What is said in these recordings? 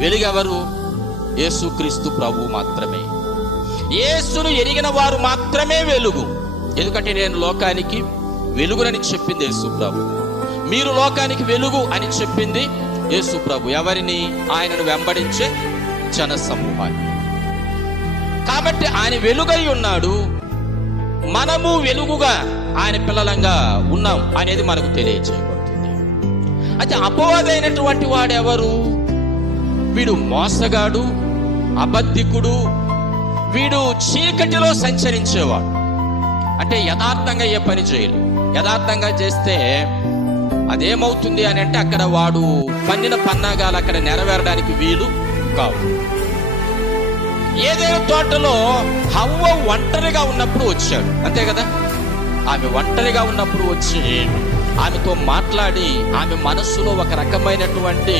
వెలుగెవరు? యేసుక్రీస్తు ప్రభు మాత్రమే. యేసును ఎరిగిన వారు మాత్రమే వెలుగు. ఎందుకంటే నేను లోకానికి వెలుగునని చెప్పింది యేసు ప్రభు, మీరు లోకానికి వెలుగు అని చెప్పింది యేసు ప్రభు. ఎవరిని? ఆయనను వెంబడించే జన సమూహాన్ని. కాబట్టి ఆయన వెలుగై ఉన్నాడు, మనము వెలుగుగా ఆయన పిల్లలంగా ఉన్నాం అనేది మనకు తెలియజేయబడుతుంది. అయితే అపవాదైనటువంటి వాడెవరు? వీడు మోసగాడు, అబద్ధికుడు, వీడు చీకటిలో సంచరించేవాడు. అంటే యథార్థంగా ఏ పని చేయడు. యథార్థంగా చేస్తే అదేమవుతుంది అని అంటే అక్కడ వాడు పన్నిన పన్నాగాలు అక్కడ నెరవేరడానికి వీలు కావు. ఏదేను తోటలో హవ్వ ఒంటరిగా ఉన్నప్పుడు వచ్చాడు, అంతే కదా. ఆమె ఒంటరిగా ఉన్నప్పుడు వచ్చి ఆమెతో మాట్లాడి ఆమె మనస్సులో ఒక రకమైనటువంటి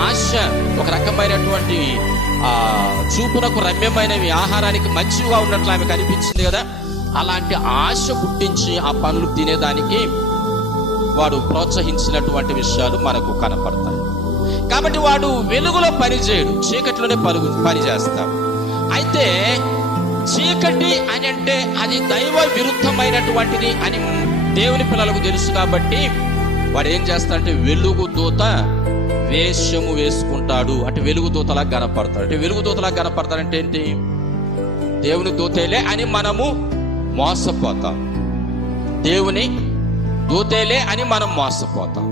ఆశ, ఒక రకమైనటువంటి చూపునకు రమ్యమైనవి, ఆహారానికి మంచిగా ఉన్నట్లు ఆమె కనిపించింది కదా. అలాంటి ఆశ పుట్టించి ఆ పనులు తినేదానికి వాడు ప్రోత్సహించినటువంటి విషయాలు మనకు కనపడతాయి. కాబట్టి వాడు వెలుగులో పనిచేయడు, చీకటిలోనే పని చేస్తాడు. అయితే చీకటి అని అంటే అది దైవ విరుద్ధమైనటువంటిది అని దేవుని పిల్లలకు తెలుసు. కాబట్టి వాడు ఏం చేస్తాడంటే వెలుగు దూత వేషము వేసుకుంటాడు. అంటే వెలుగు దూతలా కనపడతాడు. అంటే వెలుగు దూతలా కనపడతాడంటే ఏంటి? దేవుని దూతేలే అని మనము మోసపోతాం. దేవుని దూతేలే అని మనం మోసపోతాం.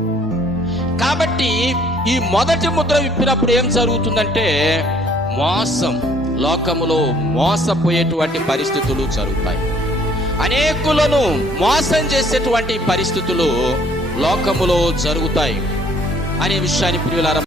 కాబట్టి ఈ మొదటి ముద్ర విప్పినప్పుడు ఏం జరుగుతుందంటే మోసం, లోకములో మోసపోయేటువంటి పరిస్థితులు జరుగుతాయి. అనేకులను మోసం చేసేటువంటి పరిస్థితులు లోకములో జరుగుతాయి అనే విషయాన్ని ప్రియులారా